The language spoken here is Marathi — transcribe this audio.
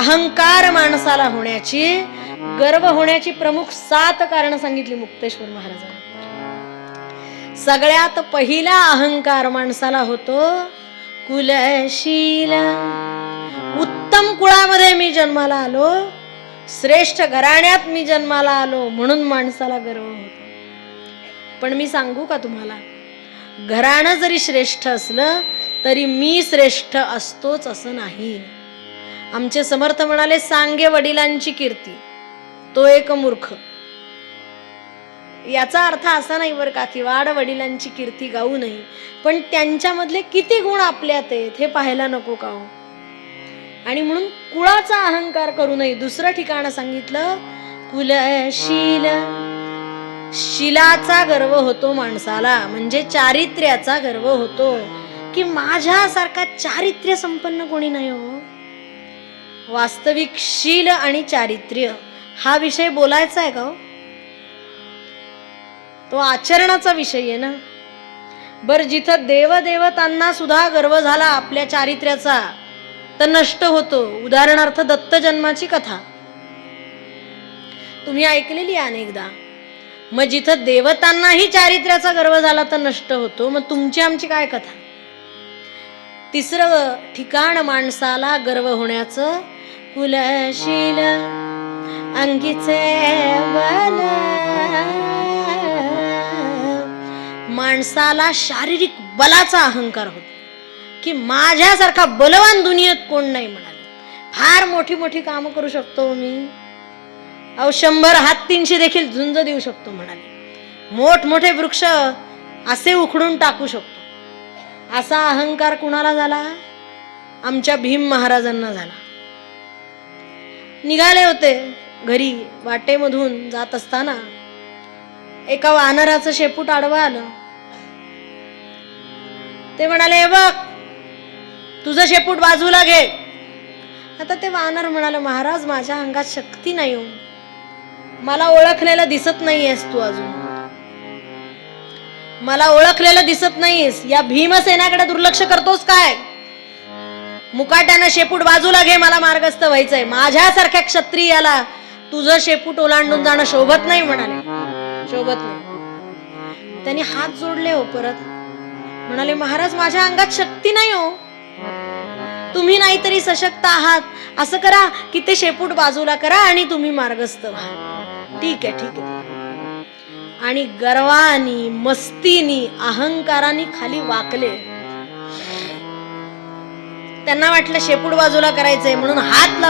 अहंकार माणसाला होण्याची, गर्व होण्याची प्रमुख 7 कारण सांगितली मुक्तेश्वर महाराजांनी. सगळ्यात पहिला अहंकार माणसाला होतो कुलशील. उत्तम कुळामध्ये मी जन्माला आलो, श्रेष्ठ घराण्यात मी जन्माला आलो म्हणून माणसाला गर्व होतो. पण मी सांगू का तुम्हाला, घराणं जरी श्रेष्ठ असलं तरी मी श्रेष्ठ असतोच असं नाही. आमचे समर्थ म्हणाले, सांगे वडिलांची कीर्ती तो एक मूर्ख. याचा अर्थ असा नाही बरं का की वाड वडिलांची कीर्ती गाऊ नये, पण त्यांच्यामधले किती गुण आपल्यात आहेत हे पाहायला नको का हो. आणि म्हणून कुळाचा अहंकार करू नये. दुसरं ठिकाण सांगितलं कुलशील. शिलाचा गर्व होतो माणसाला, म्हणजे चारित्र्याचा गर्व होतो की माझ्यासारखा चारित्र्य संपन्न कोणी नाही हो. वास्तविक शील आणि चारित्र्य हा विषय बोलायचा आहे का हो? तो आचरणाचा विषय आहे ना. बर, जिथं देवदेवतांना सुद्धा गर्व झाला आपल्या चारित्र्याचा तर नष्ट होतो. उदाहरणार्थ दत्त जन्माची कथा तुम्ही ऐकलेली अनेकदा. मग जिथं देवतांनाही चारित्र्याचा गर्व झाला तर नष्ट होतो, मग तुमची आमची काय कथा. तिसरं ठिकाण माणसाला गर्व होण्याचं कुलशील. अंगीचे बल. माणसाला शारीरिक बलाचा अहंकार होतो की माझ्यासारखा बलवान दुनियेत कोण नाही. म्हणाले फार मोठी मोठी कामं करू शकतो मी, 100 हत्तींशी देखील झुंज देऊ शकतो. म्हणाले मोठमोठे वृक्ष असे उखडून टाकू शकतो. असा अहंकार कुणाला झाला? आमच्या भीम महाराजांना झाला. निघाले होते घरी, वाटेमधून जात असताना एका वानराचं शेपूट आडवं आलं. ते म्हणाले, बघ तुझं शेपूट बाजूला घे. आता ते वानर म्हणाले, महाराज माझ्या अंगात शक्ती नाही हो, मला ओळखलेलं दिसत नाहीयेस तू, अजून मला ओळखलेलं दिसत नाहीयेस. या भीमसेनाकडे दुर्लक्ष करतोस काय? मुकाट्यानं शेपूट बाजूला घे, मला मार्गस्थ व्हायचंय. माझ्यासारख्या क्षत्रियाला तुझं शेपूट ओलांडून जाणं शोभत नाही. म्हणाले शोभत नाही. त्यांनी हात जोडले हो परत. म्हणाले, महाराज माझ्या अंगात शक्ती नाही हो, तुम्ही नाहीतरी सशक्त आहात. असं करा की ते शेपूट बाजूला करा आणि तुम्ही मार्गस्थ व्हा. ठीक आहे ठीक आहे. आणि गर्वानी, मस्तीनी, अहंकाराने खाली वाकले. त्यांना वाटलं शेपूट बाजूला करायचंय म्हणून हात लावला.